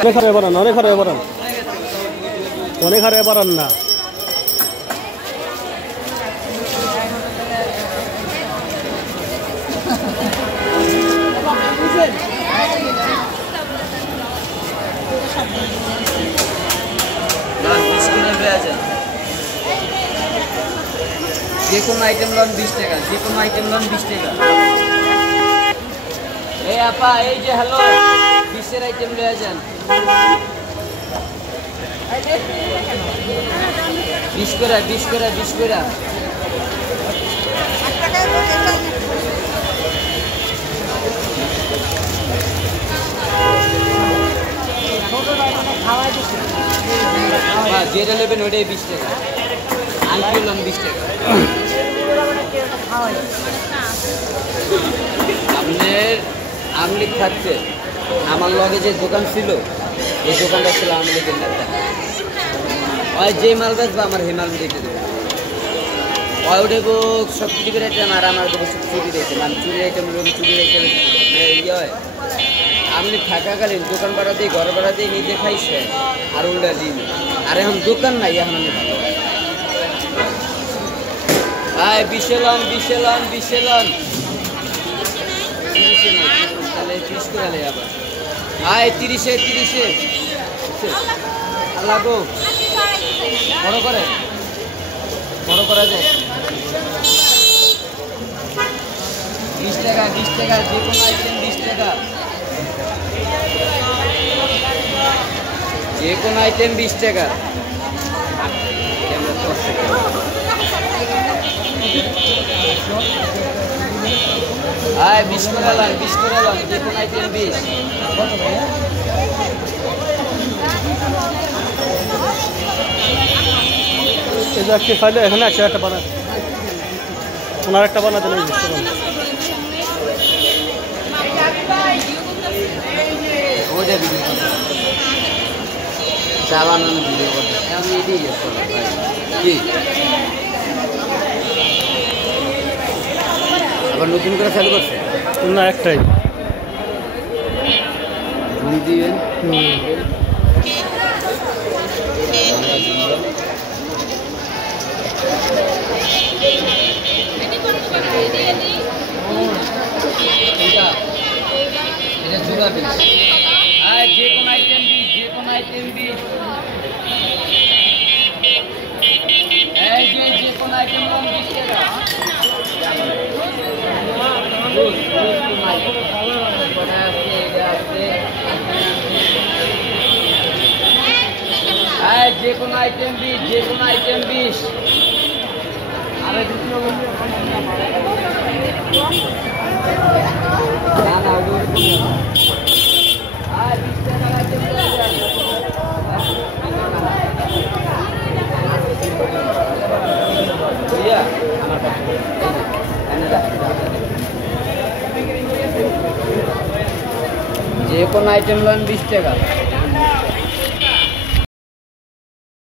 অনেক হারে বাড়ান অনেক হারে বাড়ান অনেক হারে বাড়ান না যে কোনো আইটেম লন 20 টাকা যে কোনো আইটেম লন 20 টাকা এই আপা এই যে হ্যালো 20 এর আইটেম লয়ে যান 20 করে 20 করে 20 করে যেটা নেবেন ওটাই 20 টাকা আঙ্কেল লন 20 টাকা আপনার আমলিক থাকছে আমার লগে যে দোকান ছিল এই দোকানটা ছিল আমলিকের নেতা ওই যে মাল বেচবা আমার হে মাল দিতে দেবে ওই ওটা সব কিছু করে আইটেম আর আমার দেবো সব চুরি দিয়েছে আমি চুরি আইটেম চুরি আইটেম ইয়ে হয় আপনি থাকাকালীন দোকান ভাড়া দিয়ে ঘর ভাড়া দিয়ে নিজে খাইছে আর উল্টা দিন আর এখন দোকান নাই এখন আমি ভালো আয় বিশেলন বিশেলন বিশেলন তাহলে 30 করে আলে আবার আয় 30-এ 30-এ আল্লাহ গো বড় করা যায় 20 টাকা 20 টাকা যে কোনো আইটেম 20 টাকা যে কোনো আইটেম 20 টাকা আয় 20 করে লান যে কোনো আইটেম 20 এটা কি ফাইলে এখানে আছে একটা বানা ওনার একটা বানাতে নেই ওটা ভিডিও চা বানানো ভিডিও করতে আমি এটাই ইউজ করলাম ভাই কি আবার নতুন করে চালু করছে না একটাই ঘুম দিবেন এটা জোড়াবেন আর যে কোনো আইটেম দিই যে কোনো আইটেম দিই এই যে কোনো আইটেম 20 টাকা যে কোনো আইটেম 20 যে কোনো আইটেম 20 আরে না না আর 20 টাকা আইটেম যে কোনো আইটেম লন 20 টাকা